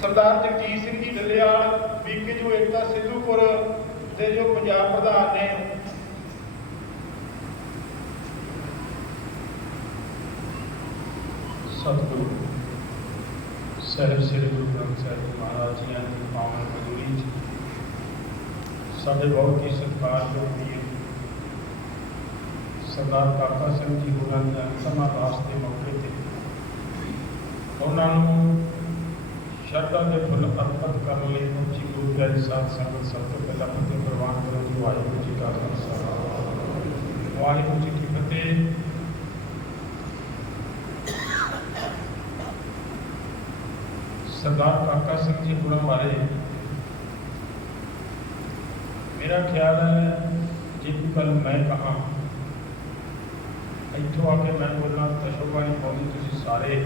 ਸਰਦਾਰ Jagjit Singh ji Dallewal BK ਜੋ ਏਕਤਾ ਸਿੱਧੂਪੁਰ ਦੇ ਜੋ ਪੰਜਾਬ ਪ੍ਰਧਾਨ ਨੇ। ਸਤਿਗੁਰੂ, ਸਾਹਿਬ ਸ੍ਰੀ ਗੁਰੂ ਗ੍ਰੰਥ ਸਾਹਿਬ ਮਹਾਰਾਜ ਜੀ ਦੀ ਪਾਵਨ ਹਜ਼ੂਰੀ 'ਚ ਸਾਡੇ ਬਹੁਤ ਹੀ ਸਤਿਕਾਰਯੋਗ ਵੀਰ ਸਰਦਾਰ ਕਾਕਾ ਸਿੰਘ ਜੀ ਹੋਰਾਂ ਦੇ ਅੰਤਮ ਅਰਦਾਸ ਮੌਕੇ ਤੇ ਉਹਨਾਂ ਨੂੰ ਸ਼ਰਧਾ ਦੇ ਫੁੱਲ ਅਰਪਿਤ ਕਰਨ ਲਈ ਪਹੁੰਚੀ ਗੁਰੂ ਪਿਆਰੀ ਸਾਧ ਸੰਗਤ ਸਭ ਤੋਂ ਪਹਿਲਾਂ ਫਤਿਹ ਪ੍ਰਵਾਨ ਕਰੋ ਜੀ ਵਾਹਿਗੁਰੂ ਜੀ ਕਾ ਖਾਲਸਾ ਵਾਹਿਗੁਰੂ ਜੀ ਕੀ ਫਤਿਹ ਸਰਦਾਰ ਕਾਕਾ ਸਿੰਘ ਜੀ ਹੋਰਾਂ ਬਾਰੇ ਮੇਰਾ ਖਿਆਲ ਹੈ ਜੇ ਕੋਈ ਗੱਲ ਮੈਂ ਕਹਾਂ ਇੱਥੋਂ ਆ ਕੇ ਮੈਂ ਬੋਲਣਾ ਤਾਂ ਸ਼ੋਭਾ ਨਹੀਂ ਪਾਉਂਦੀ ਤੁਸੀਂ ਸਾਰੇ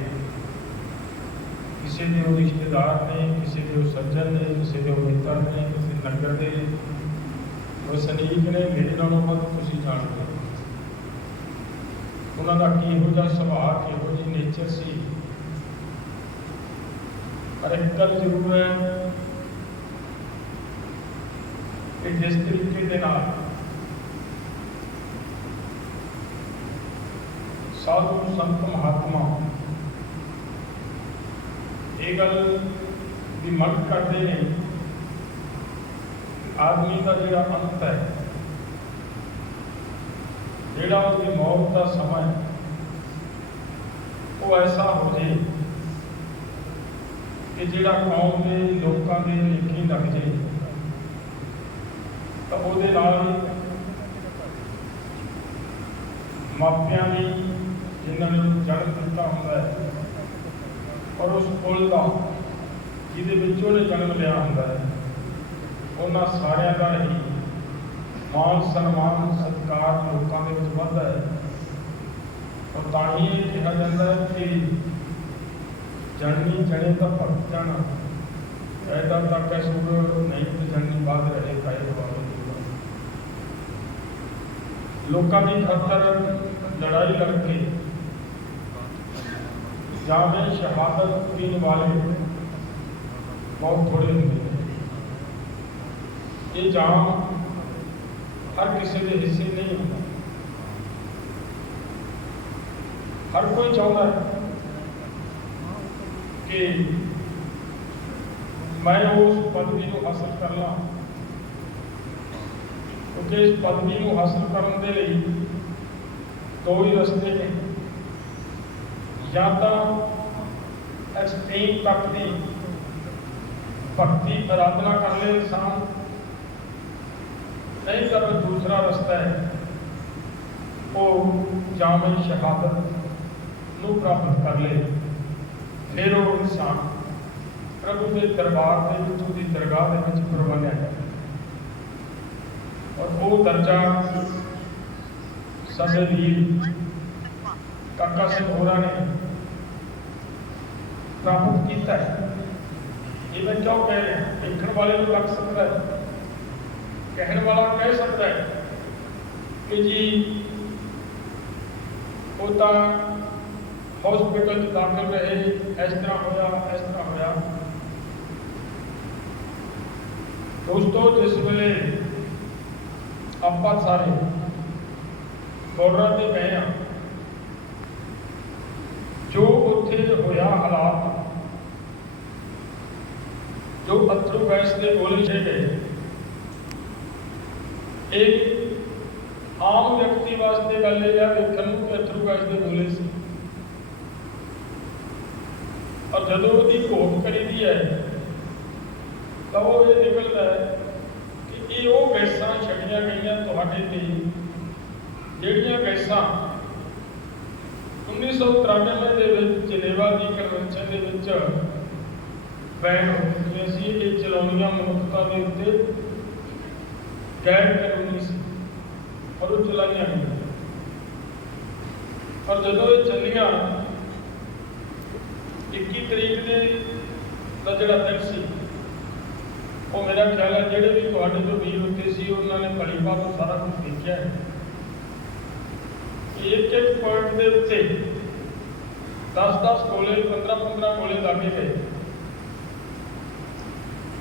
ਕਿਸੇ ਦੇ ਉਹ ਰਿਸ਼ਤੇਦਾਰ ਨੇ, ਕਿਸੇ ਦੇ ਉਹ ਸੱਜਣ ਨੇ, ਕਿਸੇ ਦੇ ਉਹ ਮਿੱਤਰ ਨੇ, ਕਿਸੇ ਨਗਰ ਦੇ ਉਹ ਸਨੀਕ ਨੇ, ਮੇਰੇ ਨਾਲੋਂ ਵੱਧ ਤੁਸੀਂ ਜਾਣਦੇ ਉਹਨਾਂ ਦਾ ਕਿਹੋ ਜਿਹਾ ਸੁਭਾਅ, ਕਿਹੋ ਜਿਹੀ ਨੇਚਰ ਸੀ? ਪਰ ਇੱਕ ਗੱਲ ਜ਼ਰੂਰ ਹੈ ਕਿ ਜਿਸ ਤਰੀਕੇ ਦੇ ਨਾਲ ਸਾਧੂ ਸੰਤ ਮਹਾਤਮਾ ਇਹ ਗੱਲ ਦੀ ਮੰਗ ਕਰਦੇ ਨੇ। ਆਦਮੀ ਦਾ ਜਿਹੜਾ ਅੰਤ ਹੈ, ਜਿਹੜਾ ਉਹਦੀ ਮੌਤ ਦਾ ਸਮਾਂ ਹੈ, ਉਹ ਐਸਾ ਹੋ ਜੇ ਕਿ ਜਿਹੜਾ ਕੌਮ ਦੇ, ਲੋਕਾਂ ਦੇ ਲੇਖੇ ਲੱਗ ਜੇ, ਤਾਂ ਉਹਦੇ ਨਾਲ ਮਾਪਿਆਂ ਨੇ ਜਿਨ੍ਹਾਂ ਨੇ ਜਨਮ ਦਿੱਤਾ ਹੁੰਦਾ ਹੈ ਔਰ ਉਸ ਪੁੱਲ ਦਾ ਜਿਹਦੇ ਵਿੱਚ ਉਹਨੇ ਜਨਮ ਲਿਆ ਹੁੰਦਾ ਹੈ। ਉਹਨਾਂ ਸਾਰਿਆਂ ਦਾ ਹੀ ਮਾਨ ਸਨਮਾਨ ਸਤਿਕਾਰ ਲੋਕਾਂ ਦੇ ਵਿੱਚ ਵੱਧਦਾ ਹੈ। ਔਰ ਤਾਂ ਹੀ ਇਹ ਕਿਹਾ ਜਾਂਦਾ ਹੈ ਕਿ ਜਨਨੀ ਜਣੇ ਤਾਂ ਭਗਤ ਜਾਣਾ। ਐਦਾ ਤੱਕ ਹੈ ਸੁਰ ਨਹੀਂ ਤੇ ਜਨਨੀ ਬਾਦ ਰਹੇ ਕਾਇ ਦਵਾਵੇ ਲੋਕਾਂ ਦੀ ਖਾਤਰ ਲੜਾਈ ਲੜ ਕੇ ਜਾਵੇਂ ਸ਼ਹਾਦਤ ਦੇਣ ਵਾਲੇ ਬਹੁਤ ਥੋੜੇ ਹੁੰਦੇ ਨੇ। ਇਹ ਜਾਮ ਹਰ ਕਿਸੇ ਦੇ ਹਿੱਸੇ ਨਹੀਂ ਹੁੰਦਾ। ਹਰ ਕੋਈ ਚਾਹੁੰਦਾ ਹੈ ਕਿ ਮੈਂ ਉਸ ਪਦਵੀ ਨੂੰ ਹਾਸਲ ਕਰ ਲਾਂ। ਕਿਉਂਕਿ ਇਸ ਪਦਵੀ ਨੂੰ ਹਾਸਲ ਕਰਨ ਦੇ ਲਈ ਦੋ ਹੀ ਰਸਤੇ ਜਾਂ ਤਾਂ ਐਕਸਟ੍ਰੀਮ ਤੱਕ ਦੀ ਭਗਤੀ ਆਰਾਧਨਾ ਕਰ ਲੈ ਇਨਸਾਨ ਨਹੀਂ ਤਾਂ ਫਿਰ ਦੂਸਰਾ ਰਸਤਾ ਹੈ। ਉਹ ਜਾਮੇ ਸ਼ਹਾਦਤ ਨੂੰ ਪ੍ਰਾਪਤ ਕਰ ਲੈ। ਫਿਰ ਉਹ ਇਨਸਾਨ ਪ੍ਰਭੂ ਦੇ ਦਰਬਾਰ ਦੇ ਵਿੱਚ, ਉਹਦੀ ਦਰਗਾਹ ਦੇ ਵਿੱਚ ਪ੍ਰਵਾਨਿਆ ਜਾਂਦਾ ਔਰ ਉਹ ਦਰਜਾ ਸਾਡੇ ਵੀਰ ਕਾਕਾ ਸਿੰਘ ਹੋਰਾਂ ਨੇ ਪ੍ਰਾਪਤ ਕੀਤਾ ਹੈ। ਇਹ ਮੈਂ ਕਿਉਂ ਕਹਿ ਰਿਹਾ? ਦੇਖਣ ਵਾਲੇ ਨੂੰ ਲੱਗ ਸਕਦਾ ਹੈ। ਕਹਿਣ ਵਾਲਾ ਕਹਿ ਸਕਦਾ ਹੈ ਕਿ ਜੀ, ਉਹ ਤਾਂ ਹਸਪੀਟਲ 'ਚ ਦਾਖਲ ਰਹੇ, ਇਸ ਤਰ੍ਹਾਂ ਹੋਇਆ, ਇਸ ਤਰ੍ਹਾਂ ਹੋਇਆ। ਦੋਸਤੋ, ਜਿਸ ਵੇਲੇ ਆਪਾਂ ਸਾਰੇ ਬਾਰਡਰਾਂ ਤੇ ਗਏ ਆ ਜੋ ਉੱਥੇ ਹੋਇਆ ਹਾਲਾਤ, ਜੋ ਅਥਰੂ ਗੈਸ ਦੇ ਗੋਲੇ ਛੇ ਇੱਕ ਆਮ ਵਿਅਕਤੀ ਵਾਸਤੇ ਗੱਲ ਇਹ ਆ ਵੇਖਣ ਨੂੰ ਕਿ ਅਥਰੂ ਗੈਸ ਦੇ ਗੋਲੇ ਸੀ। ਔਰ ਜਦੋਂ ਉਹਦੀ ਘੋਖ ਕਰੀਦੀ ਹੈ, ਤਾਂ ਉਹ ਇਹ ਨਿਕਲਦਾ ਹੈ ਕਿ ਇਹ ਉਹ ਗੈਸਾਂ ਛੱਡੀਆਂ ਗਈਆਂ ਤੁਹਾਡੇ ਤੇ, ਜਿਹੜੀਆਂ ਗੈਸਾਂ 1993 ਦੇ ਵਿੱਚ ਜਨੇਵਾ ਦੀ ਕਨਵੈਨਸ਼ਨ ਦੇ ਵਿੱਚ ਬੈਨ ਹੋ ਚੁੱਕੀਆਂ ਸੀ। ਇਹ ਚਲਾਉਣੀਆਂ ਮਨੁੱਖਤਾ ਦੇ ਉੱਤੇ ਗੈਰ ਕਾਨੂੰਨੀ ਸੀ ਔਰ ਉਹ ਚਲਾਈਆਂ ਗਈਆਂ। ਪਰ ਜਦੋਂ ਇਹ ਚੱਲੀਆਂ 21 ਤਰੀਕ ਦੇ ਦਾ ਜਿਹੜਾ ਦਿਨ ਸੀ, ਉਹ ਮੇਰਾ ਖਿਆਲ ਹੈ ਜਿਹੜੇ ਵੀ ਤੁਹਾਡੇ ਤੋਂ ਵੀਰ ਉੱਤੇ ਸੀ, ਉਹਨਾਂ ਨੇ ਕਲੀਪਾ ਤੋਂ ਸਾਰਾ ਕੁਝ ਦੇਖਿਆ ਹੈ। ਇੱਕ ਇੱਕ ਪੁਆਇੰਟ ਦੇ ਉੱਤੇ 10-10 ਗੋਲੇ 15-15 ਗੋਲੇ ਲੱਗੇ ਗਏ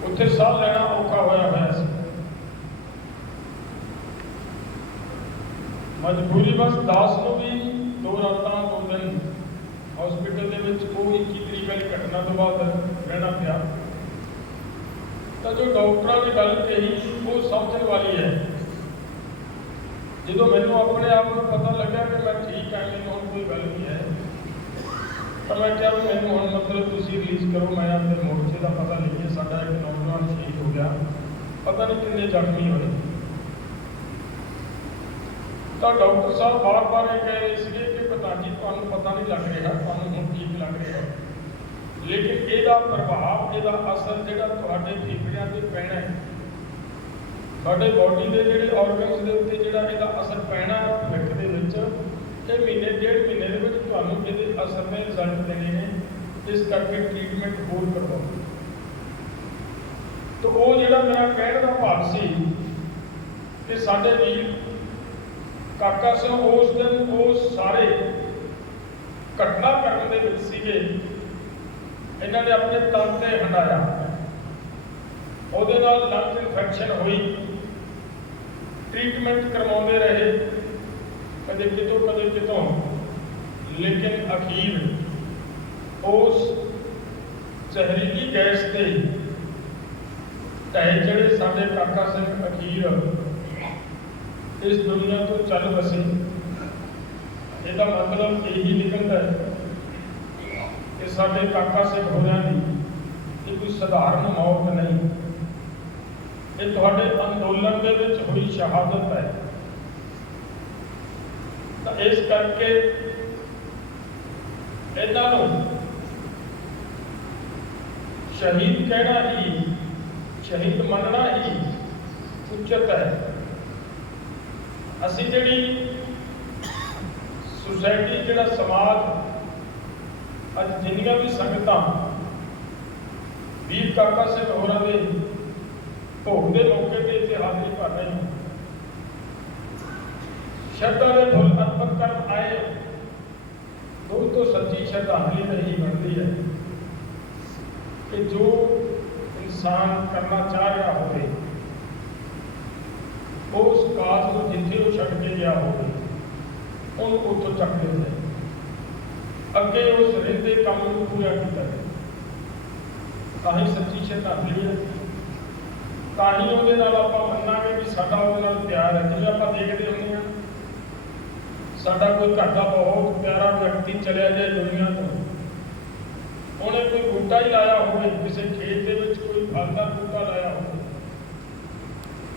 ਉੱਥੇ ਸਾਹ ਲੈਣਾ ਔਖਾ ਹੋਇਆ ਹੋਇਆ ਸੀ। ਮਜਬੂਰੀ ਬਸ ਦਾਸ ਨੂੰ ਵੀ ਦੋ ਰਾਤਾਂ, ਦੋ ਦਿਨ ਹਸਪੀਟਲ ਦੇ ਵਿੱਚ ਉਹ 21 ਤਰੀਕ ਵਾਲੀ ਘਟਨਾ ਤੋਂ ਬਾਅਦ ਰਹਿਣਾ ਪਿਆ। ਤਾਂ ਜੋ ਡਾਕਟਰਾਂ ਨੇ ਗੱਲ ਕਹੀ, ਉਹ ਸਮਝਣ ਵਾਲੀ ਹੈ ਜਦੋਂ ਮੈਨੂੰ ਆਪਣੇ ਆਪ ਨੂੰ ਪਤਾ ਲੱਗਾ ਕਿ ਮੈਂ ਠੀਕ ਹਾਂ ਮੈਨੂੰ ਹੁਣ ਕੋਈ ਗੱਲ ਨਹੀਂ ਹੈ, ਤਾਂ ਮੈਂ ਕਿਹਾ ਮੈਨੂੰ ਹੁਣ ਮਤਲਬ ਤੁਸੀਂ ਰਿਲੀਜ਼ ਕਰੋ, ਮੈਂ ਆਪਣੇ ਮੋਰਚੇ ਦਾ ਪਤਾ ਲਈਏ, ਸਾਡਾ ਇੱਕ ਨੌਜਵਾਨ ਸ਼ਹੀਦ ਹੋ ਗਿਆ। ਪਤਾ ਨਹੀਂ ਕਿੰਨੇ ਜ਼ਖਮੀ ਹੋਏ। ਤਾਂ ਡਾਕਟਰ ਸਾਹਿਬ ਬਾਰ-ਬਾਰ ਇਹ ਕਹਿ ਰਹੇ ਸੀਗੇ ਕਿ ਪਤਾ ਜੀ ਤੁਹਾਨੂੰ ਪਤਾ ਨਹੀਂ ਲੱਗ ਰਿਹਾ, ਤੁਹਾਨੂੰ ਹੁਣ ਠੀਕ ਲੱਗ ਰਿਹਾ। ਲੇਕਿਨ ਇਹਦਾ ਪ੍ਰਭਾਵ, ਇਹਦਾ ਅਸਰ ਜਿਹੜਾ ਤੁਹਾਡੇ ਫੇਫੜਿਆਂ ਤੇ ਪੈਣਾ ਹੈ ਤੁਹਾਡੇ ਬਾਡੀ ਦੇ ਜਿਹੜੇ ਆਰਗਨਸ ਦੇ ਉੱਤੇ ਜਿਹੜਾ ਇਹਦਾ ਅਸਰ ਪੈਣਾ ਹੈ ਦੇ ਵਿੱਚ ਇਹ ਮਹੀਨੇ, ਡੇਢ ਮਹੀਨੇ ਦੇ ਵਿੱਚ ਤੁਹਾਨੂੰ ਇਹਦੇ ਅਸਰ ਦੇ ਰਿਜ਼ਲਟ ਦੇਣੇ ਨੇ, ਇਸ ਕਰਕੇ ਟ੍ਰੀਟਮੈਂਟ ਹੋਰ ਕਰਵਾਓ ਤਾਂ ਉਹ ਜਿਹੜਾ ਮੇਰਾ ਕਹਿਣ ਦਾ ਭਾਵ ਸੀ ਕਿ ਸਾਡੇ ਵੀਰ ਕਾਕਾ ਸਿੰਘ ਉਸ ਦਿਨ ਉਹ ਸਾਰੇ ਘਟਨਾ ਕਰਨ ਦੇ ਵਿੱਚ ਸੀਗੇ, ਇਹਨਾਂ ਨੇ ਆਪਣੇ ਤਨ ਤੇ ਹੰਡਾਇਆ ਉਹਦੇ ਨਾਲ ਲੰਗ ਇਨਫੈਕਸ਼ਨ ਹੋਈ। ਟ੍ਰੀਟਮੈਂਟ ਕਰਵਾਉਂਦੇ ਰਹੇ, ਕਦੇ ਕਿਤੋਂ ਕਦੇ ਕਿਤੋਂ। ਲੇਕਿਨ ਅਖੀਰ ਉਸ ਜ਼ਹਿਰੀਲੀ ਗੈਸ ਤੇ ਢਹਿ ਜਿਹੜੇ ਸਾਡੇ ਕਾਕਾ ਸਿੰਘ ਅਖੀਰ ਇਸ ਦੁਨੀਆ ਤੋਂ ਚੱਲ ਵਸੇ। ਇਹਦਾ ਮਤਲਬ ਇਹੀ ਨਿਕਲਦਾ ਹੈ ਕਿ ਸਾਡੇ ਕਾਕਾ ਸਿੰਘ ਹੋਰਾਂ ਦੀ ਇਹ ਕੋਈ ਸਧਾਰਨ ਮੌਤ ਨਹੀਂ। ਇਹ ਤੁਹਾਡੇ ਅੰਦੋਲਨ ਦੇ ਵਿੱਚ ਹੋਈ ਸ਼ਹਾਦਤ ਹੈ। ਤਾਂ ਇਸ ਕਰਕੇ ਇਹਨਾਂ ਨੂੰ ਸ਼ਹੀਦ ਕਹਿਣਾ ਹੀ, ਸ਼ਹੀਦ ਮੰਨਣਾ ਹੀ ਉਚਿਤ ਹੈ। ਅਸੀਂ ਜਿਹੜੀ ਸੁਸਾਇਟੀ, ਜਿਹੜਾ ਸਮਾਜ ਅੱਜ ਜਿੰਨੀਆਂ ਵੀ ਸੰਗਤਾਂ, ਵੀਰ ਕਾਕਾ ਸਿੰਘ ਹੋਰਾਂ ਦੇ ਭੋਗ ਦੇ ਮੌਕੇ ਤੇ ਇੱਥੇ ਹਾਜ਼ਰੀ ਭਰ ਰਹੇ ਸ਼ਰਧਾ ਦੇ ਫੁੱਲ ਅਰਪਣ ਕਰਨ ਆਏ। ਹੋ। ਦੋਸਤੋ ਸੱਚੀ ਸ਼ਰਧਾਂਜਲੀ ਤਾਂ ਬਣਦੀ ਹੈ ਕਿ ਜੋ ਇਨਸਾਨ ਕਰਨਾ ਚਾਹ ਰਿਹਾ ਹੋਵੇ, ਉਸ ਕਾਜ ਨੂੰ ਜਿੱਥੇ ਉਹ ਛੱਡ ਕੇ ਗਿਆ ਹੋਵੇ, ਉਹਨੂੰ ਉੱਥੋਂ ਚੱਕ ਲਿਆਉਂਦਾ ਅੱਗੇ ਉਸ ਰਹਿੰਦੇ ਕੰਮ ਨੂੰ ਪੂਰਾ ਕੀਤਾ ਤਾਂ ਹੀ ਸੱਚੀ ਸ਼ਰਧਾਂਜਲੀ ਹੈ। ਤਾਂ ਹੀ ਉਹਦੇ ਨਾਲ ਆਪਾਂ ਮੰਨਾਂਗੇ ਵੀ ਸਾਡਾ ਉਹਦੇ ਨਾਲ ਪਿਆਰ ਹੈ। ਜਿਵੇਂ ਆਪਾਂ ਦੇਖਦੇ ਹੁੰਦੇ ਹਾਂ, ਸਾਡਾ ਕੋਈ ਘਰ ਦਾ ਬਹੁਤ ਪਿਆਰਾ ਵਿਅਕਤੀ ਚਲਿਆ ਜਾਏ ਦੁਨੀਆ ਤੋਂ, ਉਹਨੇ ਕੋਈ ਬੂਟਾ ਹੀ ਲਾਇਆ ਹੋਵੇ, ਕਿਸੇ ਖੇਤ ਦੇ ਵਿੱਚ ਕੋਈ ਫਲ ਦਾ ਬੂਟਾ ਲਾਇਆ ਹੋਵੇ,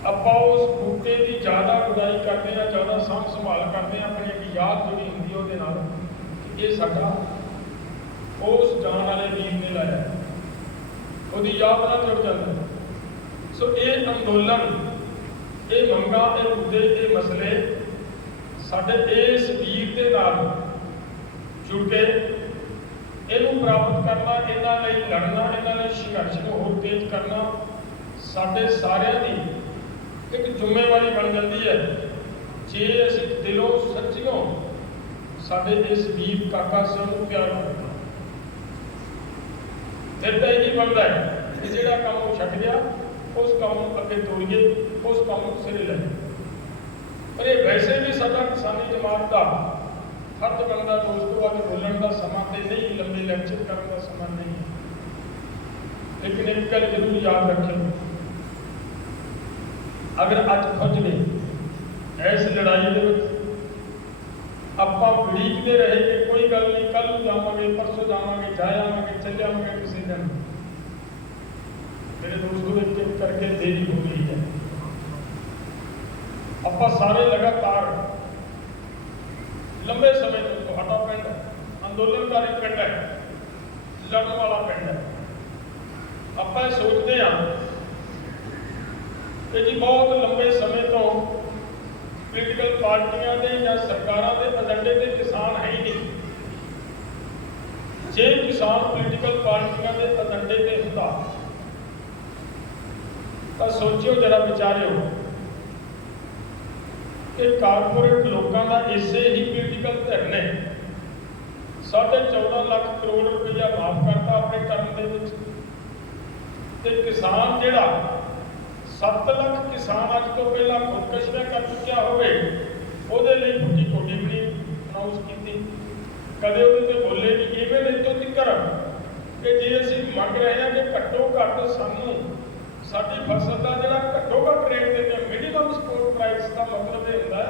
ਆਪਾਂ ਉਸ ਬੂਟੇ ਦੀ ਜ਼ਿਆਦਾ ਗੁਡਾਈ ਕਰਦੇ ਆ ਜ਼ਿਆਦਾ ਸਾਂਭ ਸੰਭਾਲ ਕਰਦੇ ਆ ਆਪਣੀ ਇੱਕ ਯਾਦ ਜੁੜੀ ਹੁੰਦੀ ਹੈ ਉਹਦੇ ਨਾਲ ਇਹ ਸਾਡਾ ਉਸ ਜਾਣ ਵਾਲੇ ਵੀਰ ਨੇ ਲਾਇਆ। ਉਹਦੀ ਯਾਦ ਨਾਲ ਜੁੜ ਜਾਂਦਾ ਸੋ ਇਹ ਅੰਦੋਲਨ, ਇਹ ਮੰਗਾਂ, ਇਹ ਮੁੱਦੇ, ਇਹ ਮਸਲੇ ਸਾਡੇ ਇਸ ਵੀਰ ਦੇ ਨਾਲ ਜੁੜ ਇਹਨੂੰ ਪ੍ਰਾਪਤ ਕਰਨਾ, ਇਹਨਾਂ ਲਈ ਲੜਨਾ, ਇਹਨਾਂ ਲਈ ਸੰਘਰਸ਼ ਨੂੰ ਹੋਰ ਤੇਜ਼ ਕਰਨਾ ਸਾਡੇ ਸਾਰਿਆਂ ਦੀ ਇੱਕ ਜ਼ਿੰਮੇਵਾਰੀ ਬਣ ਜਾਂਦੀ ਹੈ। ਜੇ ਅਸੀਂ ਦਿਲੋਂ ਸੱਚਿਓਂ ਸਾਡੇ ਇਸ ਵੀਰ ਕਾਕਾ ਸਿੰਘ ਨੂੰ ਪਿਆਰ ਕਰਦੇ ਦਿਲ ਫਿਰ ਤਾਂ ਇਹੀ ਬਣਦਾ ਹੈ ਕਿ ਜਿਹੜਾ ਕੰਮ ਉਹ ਛੱਡ ਗਿਆ ਉਸ ਕੰਮ ਨੂੰ ਅੱਗੇ ਤੋਰੀਏ, ਉਸ ਕੰਮ ਨੂੰ ਸਿਰੇ ਲੈ ਪਰ ਇਹ ਵੈਸੇ ਵੀ ਸਾਡਾ ਕਿਸਾਨੀ ਜਮਾਤ ਦਾ ਫਰਜ਼ ਬਣਦਾ ਦੋਸਤੋ ਅੱਜ ਬੋਲਣ ਦਾ ਸਮਾਂ ਤੇ ਨਹੀਂ, ਲੰਬੇ ਲੈਕਚਰ ਕਰਨ ਦਾ ਸਮਾਂ ਨਹੀਂ। ਲੇਕਿਨ ਇੱਕ ਗੱਲ ਜ਼ਰੂਰ ਯਾਦ ਰੱਖਿਓ। ਅਗਰ ਅੱਜ ਖੁੱਜ ਇਸ ਲੜਾਈ ਦੇ ਵਿੱਚ ਆਪਾਂ ਉਡੀਕਦੇ ਰਹੇ ਕਿ ਕੋਈ ਗੱਲ ਨਹੀਂ ਕੱਲ ਨੂੰ ਜਾਵਾਂਗੇ, ਪਰਸੋਂ ਜਾਵਾਂਗੇ ਜਾਵਾਂਗੇ ਚੱਲ ਜਾਵਾਂਗੇ ਕਿਸੇ ਦਿਨ। ਮੇਰੇ ਦੋਸਤੋ ਇੱਕ ਇੱਕ ਕਰਕੇ ਦੇਰੀ ਹੋ ਆਪਾਂ ਸਾਰੇ ਲਗਾਤਾਰ ਲੰਬੇ ਸਮੇਂ ਤੋਂ ਤੁਹਾਡਾ ਪਿੰਡ ਅੰਦੋਲਨਕਾਰੀ ਪਿੰਡ ਹੈ, ਲੜਨ ਵਾਲਾ ਪਿੰਡ ਹੈ। ਆਪਾਂ ਸੋਚਦੇ ਹਾਂ ਕਿ ਜੀ ਬਹੁਤ ਲੰਬੇ ਸਮੇਂ ਤੋਂ ਪੋਲੀਟੀਕਲ ਪਾਰਟੀਆਂ ਦੇ ਜਾਂ ਸਰਕਾਰਾਂ ਦੇ ਏਜੰਡੇ ਤੇ ਕਿਸਾਨ ਹੈ ਹੀ ਨਹੀਂ। ਜੇ ਕਿਸਾਨ ਪੋਲੀਟੀਕਲ ਪਾਰਟੀਆਂ ਦੇ ਏਜੰਡੇ ਤੇ ਹੁੰਦਾ ਤਾਂ ਸੋਚਿਓ ਜਰਾ ਵਿਚਾਰਿਓ ਕਿ ਕਾਰਪੋਰੇਟ ਲੋਕਾਂ ਦਾ ਇਸੇ ਹੀ ਪੋਲੀਟੀਕਲ ਧਿਰ ਨੇ। ਸਾਢੇ 14 ਲੱਖ ਕਰੋੜ ਰੁਪਇਆ ਮਾਫ ਕਰਤਾ ਆਪਣੇ ਟਰਮ ਦੇ ਵਿੱਚ। ਤੇ ਕਿਸਾਨ ਜਿਹੜਾ 7 ਲੱਖ ਕਿਸਾਨ ਅੱਜ ਤੋਂ ਪਹਿਲਾਂ ਖੁਦਕਸ਼ੀਆਂ ਕਰ ਚੁੱਕਿਆ ਹੋਵੇ, ਉਹਦੇ ਲਈ ਪੁੱਟੀ ਕੋਟੀ ਵੀ ਨਹੀਂ ਅਨਾਉਂਸ ਕੀਤੀ। ਕਦੇ ਉਹਦੇ ਤੇ ਬੋਲੇ ਨਹੀਂ ਇਵੇਂ ਨਹੀਂ ਤੋਂ ਤਿੱਕਰ? ਕਿ ਜੇ ਅਸੀਂ ਮੰਗ ਰਹੇ ਹਾਂ ਕਿ ਘੱਟੋ ਘੱਟ ਸਾਨੂੰ ਸਾਡੀ ਫਸਲ ਦਾ ਜਿਹੜਾ ਘੱਟੋ ਘੱਟ ਰੇਟ ਦਿੰਦੇ ਆ ਮਿਨੀਮਮ ਸਪੋਰਟ ਪ੍ਰਾਈਸ ਦਾ ਮਤਲਬ ਇਹ ਹੁੰਦਾ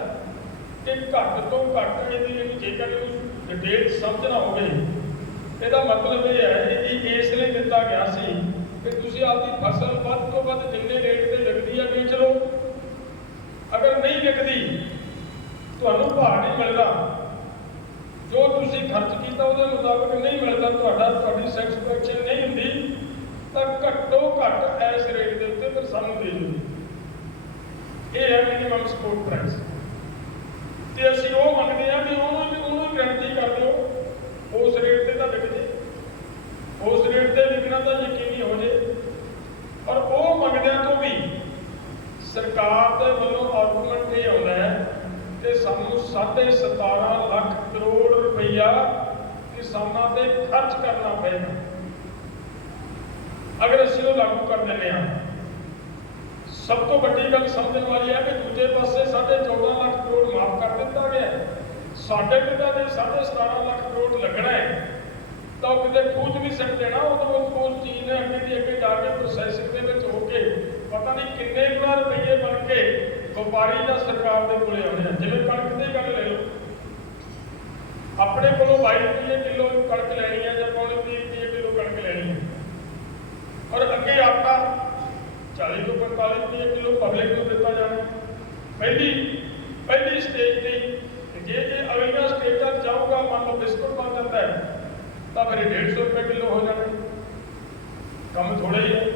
ਕਿ ਘੱਟ ਤੋਂ ਘੱਟ ਇਹਦੀ ਜਿਹੜੀ ਜੇਕਰ ਇਹਨੂੰ ਡਿਟੇਲ ਸਮਝਣਾ ਹੋਵੇ, ਇਹਦਾ ਮਤਲਬ ਇਹ ਹੈ ਇਹ ਇਸ ਲਈ ਦਿੱਤਾ ਗਿਆ ਸੀ ਕਿ ਤੁਸੀਂ ਆਪਦੀ ਫਸਲ ਵੱਧ ਤੋਂ ਵੱਧ ਜਿੰਨੇ ਰੇਟ ਤੇ ਲੱਗਦੀ ਹੈ ਵੇਚ ਲਓ। ਅਗਰ ਨਹੀਂ ਵਿਕਦੀ, ਤੁਹਾਨੂੰ ਭਾਅ ਨਹੀਂ ਮਿਲਦਾ। ਜੋ ਤੁਸੀਂ ਖਰਚ ਕੀਤਾ ਉਹਦੇ ਮੁਤਾਬਕ ਨਹੀਂ ਮਿਲਦਾ, ਤੁਹਾਡਾ ਤੁਹਾਡੀ ਸੈਟੀਸਫੈਕਸ਼ਨ ਨਹੀਂ ਹੁੰਦੀ। ਤਾਂ ਘੱਟੋ ਘੱਟ ਇਸ ਰੇਟ ਦੇ ਉੱਤੇ ਫਿਰ ਸਾਨੂੰ ਦੇ ਦਿਓ ਇਹ ਹੈ ਮਿਨੀਮਮ ਸਪੋਰਟ ਪ੍ਰਾਈਸ ਤੇ ਅਸੀਂ ਉਹ ਮੰਗਦੇ ਆ ਵੀ ਉਹਨੂੰ ਵੀ ਉਹਨੂੰ ਗਰੰਟੀ ਕਰ ਦਿਓ। ਉਸ ਰੇਟ ਤੇ ਤਾਂ ਵਿਕ ਜੇ। ਉਸ ਰੇਟ ਤੇ ਵਿਕਣਾ ਤਾਂ ਯਕੀਨੀ ਹੋ ਜੇ। ਔਰ ਉਹ ਮੰਗਦਿਆਂ ਤੋਂ ਵੀ ਸਰਕਾਰ ਦੇ ਵੱਲੋਂ ਆਰਗੂਮੈਂਟ ਇਹ ਆਉਂਦਾ ਹੈ ਕਿ ਸਾਨੂੰ 17.5 ਲੱਖ ਕਰੋੜ ਰੁਪਈਆ ਕਿਸਾਨਾਂ ਤੇ ਖਰਚ ਕਰਨਾ ਪਏਗਾ। ਅਗਰ ਅਸੀਂ ਉਹ ਲਾਗੂ ਕਰ ਦਿੰਦੇ ਹਾਂ, ਸਭ ਤੋਂ ਵੱਡੀ ਗੱਲ ਸਮਝਣ ਵਾਲੀ ਹੈ ਕਿ ਦੂਜੇ ਪਾਸੇ 14.5 ਲੱਖ ਕਰੋੜ ਮਾਫ ਕਰ ਦਿੱਤਾ ਗਿਆ ਸਾਡੇ ਪਿਤਾ ਦੇ 17.5 ਲੱਖ ਕਰੋੜ ਲੱਗਣਾ ਹੈ। ਤਾਂ ਉਹ ਕਿਤੇ ਖੂਜ ਨਹੀਂ ਸਕਦੇ ਨਾ ਉਦੋਂ ਉਹ ਚੀਜ਼ ਨੇ ਅੱਗੇ ਦੀ ਅੱਗੇ ਜਾ ਕੇ ਪ੍ਰੋਸੈਸਿੰਗ ਦੇ ਵਿੱਚ ਹੋ ਕੇ ਪਤਾ ਨਹੀਂ ਕਿੰਨੇ ਗੁਣਾ ਰੁਪਈਏ ਬਣ ਕੇ ਵਪਾਰੀ ਜਾਂ ਸਰਕਾਰ ਦੇ ਕੋਲੇ ਆਉਂਦੇ ਆ। ਜਿਵੇਂ ਕਣਕ ਦੀ ਗੱਲ ਲੈ ਲਓ। ਆਪਣੇ ਕੋਲੋਂ 22 ਰੁਪਏ ਕਿਲੋ ਕਣਕ ਲੈਣੀ ਹੈ ਜਾਂ ਪੌਣੇ 30 ਰੁਪਏ ਕਿਲੋ ਕਣਕ ਲੈਣੀ ਹੈ ਔਰ ਅੱਗੇ ਆਟਾ 40 ਤੋਂ 45 ਰੁਪਏ ਕਿਲੋ ਪਬਲਿਕ ਨੂੰ ਦਿੱਤਾ ਜਾਣਾ ਪਹਿਲੀ ਪਹਿਲੀ ਸਟੇਜ ਤੇ ਜੇ ਜੇ ਅਗਲੀਆਂ ਸਟੇਜਾਂ 'ਚ ਜਾਊਗਾ, ਮੰਨ ਲਓ ਬਿਸਕੁਟ ਬਣ ਜਾਂਦਾ ਹੈ, ਤਾਂ ਫਿਰ ਇਹ 150 ਰੁਪਏ ਕਿਲੋ ਹੋ ਜਾਣਾ। ਕੰਮ ਥੋੜਾ ਹੀ ਹੈ।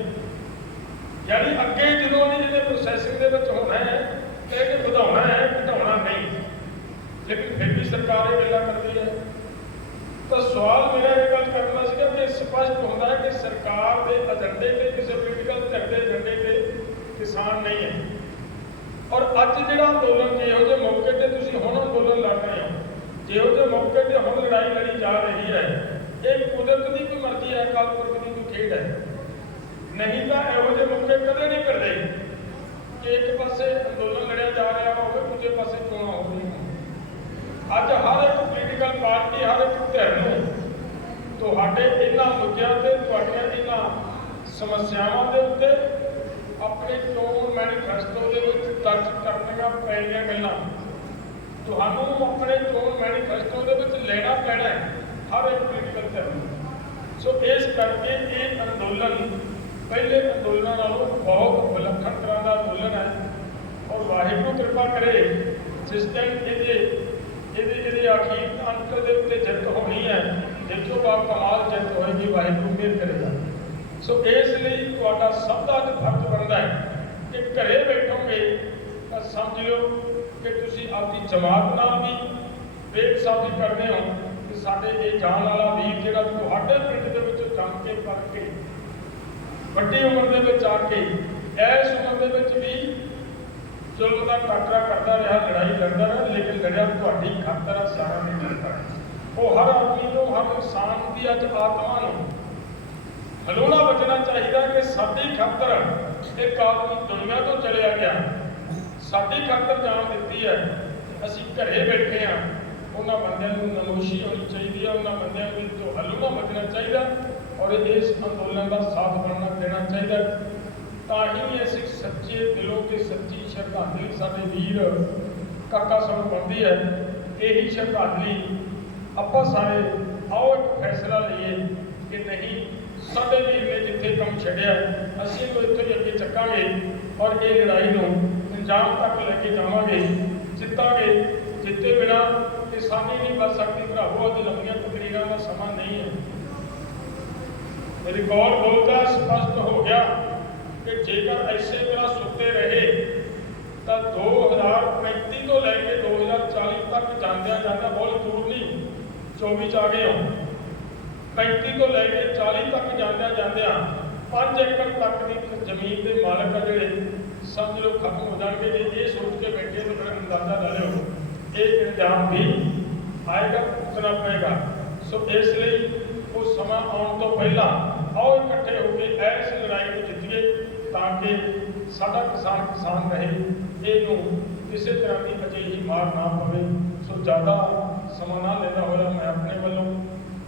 ਯਾਨੀ ਅੱਗੇ ਜਦੋਂ ਉਹਨੇ ਜਿਹਦੇ ਪ੍ਰੋਸੈਸਿੰਗ ਦੇ ਵਿੱਚ ਹੋਣਾ ਹੈ, ਤੇ ਇਹ ਵਧਾਉਣਾ ਹੈ, ਘਟਾਉਣਾ ਨਹੀਂ। ਲੇਕਿਨ ਫਿਰ ਵੀ ਸਰਕਾਰ ਇਹ ਗੱਲਾਂ ਕਰਦੀ ਹੈ। ਤਾਂ ਸਵਾਲ ਮੇਰਾ ਇਹ ਗੱਲ ਕਰਨਾ ਸੀਗਾ ਕਿ ਸਪਸ਼ਟ ਹੁੰਦਾ ਹੈ ਕਿ ਸਰਕਾਰ ਦੇ ਏਜੰਡੇ ਤੇ ਕਿਸੇ ਪੋਲੀਟੀਕਲ ਧਿਰ ਦੇ ਤੇ ਕਿਸਾਨ ਨਹੀਂ ਹੈ। ਔਰ ਅੱਜ ਜਿਹੜਾ ਅੰਦੋਲਨ ਜਿਹੋ ਜਿਹੇ ਮੌਕੇ ਤੇ ਤੁਸੀਂ ਹੁਣ ਅੰਦੋਲਨ ਲੜ ਰਹੇ ਹੋ, ਜਿਹੋ ਜਿਹੇ ਮੌਕੇ ਤੇ ਹੁਣ ਲੜਾਈ ਲੜੀ ਜਾ ਰਹੀ ਹੈ, ਇਹ ਕੁਦਰਤ ਦੀ ਕੋਈ ਮਰਜ਼ੀ ਹੈ ਕਾਲ ਦੀ ਕੋਈ ਖੇਡ ਹੈ? ਨਹੀਂ ਤਾਂ ਇਹੋ ਜਿਹੇ ਮੌਕੇ ਕਦੇ ਨਹੀਂ ਕਰਦੇ ਕਿ ਇੱਕ ਪਾਸੇ ਅੰਦੋਲਨ ਲੜਿਆ ਜਾ ਰਿਹਾ ਹੋਵੇ ਦੂਜੇ ਪਾਸੇ ਚੋਣਾਂ ਹੋ ਰਹੀਆਂ ਅੱਜ ਹਰ ਇੱਕ ਪੋਲੀਟੀਕਲ ਪਾਰਟੀ ਹਰ ਇੱਕ ਧਿਰ ਨੂੰ ਤੁਹਾਡੇ ਇਹਨਾਂ ਮੁੱਦਿਆਂ ਤੇ, ਤੁਹਾਡੀਆਂ ਇਹਨਾਂ ਸਮੱਸਿਆਵਾਂ ਦੇ ਉੱਤੇ ਆਪਣੇ ਚੋਣ ਮੈਨੀਫੈਸਟੋ ਦੇ ਵਿੱਚ ਦਰਜ ਕਰਨੀਆਂ ਪੈਣੀਆਂ ਗੱਲਾਂ। ਤੁਹਾਨੂੰ ਆਪਣੇ ਚੋਣ ਮੈਨੀਫੈਸਟੋ ਦੇ ਵਿੱਚ ਲੈਣਾ ਪੈਣਾ ਹੈ, ਹਰ ਇੱਕ ਪੋਲੀਟੀਕਲ ਧਿਰ ਨੂੰ। ਸੋ ਇਸ ਕਰਕੇ ਇਹ ਅੰਦੋਲਨ, ਪਹਿਲੇ ਅੰਦੋਲਨਾਂ ਨਾਲੋਂ ਬਹੁਤ ਵਿਲੱਖਣ ਤਰ੍ਹਾਂ ਦਾ ਅੰਦੋਲਨ ਹੈ। ਔਰ ਵਾਹਿਗੁਰੂ ਕਿਰਪਾ ਕਰੇ, ਜਿਸ ਦਿਨ ਇਹਦੇ ਇਹਦੇ ਇਹਦੇ ਅਖੀਰ ਅੰਤ ਦੇ ਉੱਤੇ ਜਿੱਤ ਹੋਣੀ ਹੈ, ਜਿੱਥੋਂ ਬਾਪ ਕਮਾਲ ਜਿੱਤ ਹੋਏਗੀ, ਵਾਹਿਗੁਰੂ ਮਿਹਰ ਕਰੇਗਾ। ਸੋ ਇਸ ਲਈ ਤੁਹਾਡਾ ਸਭ ਦਾ ਅੱਜ ਫਰਜ਼ ਬਣਦਾ ਹੈ ਕਿ ਘਰੇ ਬੈਠੋਗੇ, ਤਾਂ ਸਮਝ ਲਿਓ ਕਿ ਤੁਸੀਂ ਆਪਣੀ ਜਮਾਤ ਨਾਲ ਵੀ ਬੇਇਨਸਾਫੀ ਕਰਦੇ ਹੋ ਕਿ ਸਾਡੇ ਇਹ ਜਾਣ ਵਾਲਾ ਵੀਰ ਜਿਹੜਾ ਤੁਹਾਡੇ ਪਿੰਡ ਦੇ ਵਿੱਚ ਜੰਮ ਕੇ ਪੜ ਕੇ ਵੱਡੀ ਉਮਰ ਦੇ ਵਿੱਚ ਆ ਕੇ ਇਸ ਉਮਰ ਦੇ ਵਿੱਚ ਵੀ ਜ਼ੁਲਮ ਦਾ ਟਾਕਰਾ ਕਰਦਾ ਰਿਹਾ, ਲੜਾਈ ਲੜਦਾ ਰਿਹਾ, ਲੇਕਿਨ ਲੜਿਆ ਤੁਹਾਡੀ ਖਾਤਰ ਆ ਸਿਆਣਾ ਨਹੀਂ ਕਰਦਾ ਉਹ ਹਰ ਆਦਮੀ ਨੂੰ, ਹਰ ਇਨਸਾਨ ਦੀ ਅੱਜ ਆਤਮਾ ਨੂੰ ਹਲੋਣਾ ਬਚਣਾ ਚਾਹੀਦਾ ਕਿ ਸਾਡੀ ਖਾਤਰ ਇੱਕ ਆਦਮੀ ਦੁਨੀਆ ਤੋਂ ਚਲਿਆ ਗਿਆ। ਸਾਡੀ ਖਾਤਰ ਜਾਨ ਦਿੱਤੀ ਹੈ। ਅਸੀਂ ਘਰੇ ਬੈਠੇ ਆ ਉਹਨਾਂ ਬੰਦਿਆਂ ਨੂੰ ਨਮੋਸ਼ੀ ਹੋਣੀ ਚਾਹੀਦੀ ਹੈ। ਉਹਨਾਂ ਬੰਦਿਆਂ ਨੂੰ ਹਲੂਣਾ ਬਚਣਾ ਚਾਹੀਦਾ ਔਰ ਇਸ ਅੰਦੋਲਨ ਦਾ ਸਾਥ ਬਣਨਾ ਦੇਣਾ ਚਾਹੀਦਾ। ਤਾਂ ਹੀ ਅਸੀਂ ਸੱਚੇ ਦਿਲੋਂ ਤੇ ਸੱਚੀ ਸ਼ਰਧਾਂਜਲੀ ਸਾਡੇ ਵੀਰ ਕਾਕਾ ਸਾਹਿਬ ਨੂੰ ਬਣਦੀ ਹੈ। ਇਹੀ ਸ਼ਰਧਾਂਜਲੀ ਆਪਾਂ ਸਾਰੇ ਆਓ ਇੱਕ ਫੈਸਲਾ ਲਈਏ ਕਿ ਨਹੀਂ, ਸਾਡੇ ਵੀਰ ਨੇ ਜਿੱਥੇ ਕੰਮ ਛੱਡਿਆ, ਅਸੀਂ ਇਹਨੂੰ ਇੱਥੋਂ ਹੀ ਅੱਗੇ ਚੱਕਾਂਗੇ ਔਰ ਇਹ ਲੜਾਈ ਨੂੰ ਅੰਜਾਮ ਤੱਕ ਲੈ ਕੇ ਜਾਵਾਂਗੇ, ਜਿੱਤਾਂਗੇ। ਜਿੱਤੇ ਬਿਨਾ ਕਿਸਾਨੀ ਨਹੀਂ ਬਚ ਸਕਦੀ ਭਰਾਵੋ, ਅੱਜ ਲੰਮੀਆਂ ਤਕਰੀਰਾਂ ਦਾ ਸਮਾਂ ਨਹੀਂ ਹੈ। ਰਿਕਾਰਡ ਬੋਲਦਾ, ਸਪਸ਼ਟ ਹੋ ਗਿਆ। ਕਿ ਜੇਕਰ ਐਸੇ ਤਰ੍ਹਾਂ ਸੁੱਤੇ ਰਹੇ, ਤਾਂ 2035 ਤੋਂ ਲੈ ਕੇ 2040 ਤੱਕ ਜਾਂਦਿਆਂ ਜਾਂਦਾ ਬਹੁਤ ਦੂਰ ਨਹੀਂ 24 ਚ ਆ ਗਏ ਹਾਂ 35 ਤੋਂ ਲੈ ਕੇ 40 ਤੱਕ ਜਾਂਦਿਆਂ ਜਾਂਦਿਆਂ 5 ਏਕੜ ਤੱਕ ਦੀ ਜ਼ਮੀਨ ਦੇ ਮਾਲਕ ਆ ਜਿਹੜੇ ਸਮਝ ਲਓ ਖਤਮ ਹੋ ਜਾਣਗੇ, ਜੇ ਇਹ ਸੋਚ ਕੇ ਬੈਠੇ ਤਾਂ ਫਿਰ ਅੰਦਾਜ਼ਾ ਲਾ ਲਿਓ, ਇਹ ਇੰਜਾਮ ਵੀ ਆਏਗਾ ਭੁਗਤਣਾ ਪਏਗਾ ਸੋ ਇਸ ਲਈ ਉਹ ਸਮਾਂ ਆਉਣ ਤੋਂ ਪਹਿਲਾਂ ਆਓ ਇਕੱਠੇ ਹੋ ਕੇ ਇਸ ਲੜਾਈ ਨੂੰ ਜਿੱਤੀਏ। ਤਾਂ ਕਿ ਸਾਡਾ ਕਿਸਾਨ ਕਿਸਾਨ ਰਹੇ, ਇਹਨੂੰ ਕਿਸੇ ਤਰ੍ਹਾਂ ਦੀ ਅਜਿਹੀ ਮਾਰ ਨਾ ਪਵੇ। ਸੋ ਜ਼ਿਆਦਾ ਸਮਾਂ ਨਾ ਲੈਂਦਾ ਹੋਇਆ ਮੈਂ ਆਪਣੇ ਵੱਲੋਂ,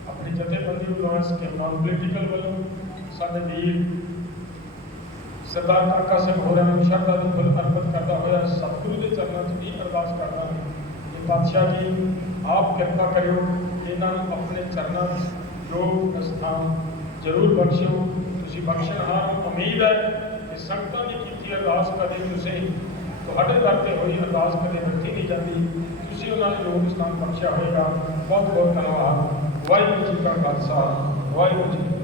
ਆਪਣੀ ਜਥੇਬੰਦੀ ਵੱਲੋਂ, ਇਸ ਕੇ ਨਾਨ ਪੋਲੀਟੀਕਲ ਵੱਲੋਂ, ਸਾਡੇ ਵੀਰ ਸਰਦਾਰ ਕਾਕਾ ਸਿੰਘ ਹੋਰਾਂ ਨੂੰ ਸ਼ਰਧਾ ਦੀ ਫੁੱਲ ਅਰਪਿਤ ਕਰਦਾ ਹੋਇਆ, ਸਤਿਗੁਰੂ ਦੇ ਚਰਨਾਂ 'ਚ ਵੀ ਅਰਦਾਸ ਕਰਦਾ ਹਾਂ ਕਿ ਪਾਤਸ਼ਾਹ ਜੀ, ਆਪ ਕਿਰਪਾ ਕਰਿਓ, ਇਹਨਾਂ ਨੂੰ ਆਪਣੇ ਚਰਨਾਂ 'ਚ ਜੋ ਸਥਾਨ ਜ਼ਰੂਰ ਬਖਸ਼ਿਓ। ਤੁਸੀਂ ਬਖਸ਼ਣ ਹਾਂ ਉਮੀਦ ਹੈ ਸੰਗਤਾਂ ਦੀ ਕੀਤੀ ਅਰਦਾਸ ਕਦੇ ਤੁਸੀਂ ਤੁਹਾਡੇ ਦਰ ਤੇ ਹੋਈ ਅਰਦਾਸ ਕਦੇ ਰੱਖੀ ਨਹੀਂ ਜਾਂਦੀ। ਤੁਸੀਂ ਉਹਨਾਂ ਨੂੰ ਯੋਗ ਸਥਾਨ ਬਖਸ਼ਿਆ ਹੋਏਗਾ। ਬਹੁਤ ਬਹੁਤ ਧੰਨਵਾਦ। ਵਾਹਿਗੁਰੂ ਜੀ ਕਾ ਖਾਲਸਾ, ਵਾਹਿਗੁਰੂ ਜੀ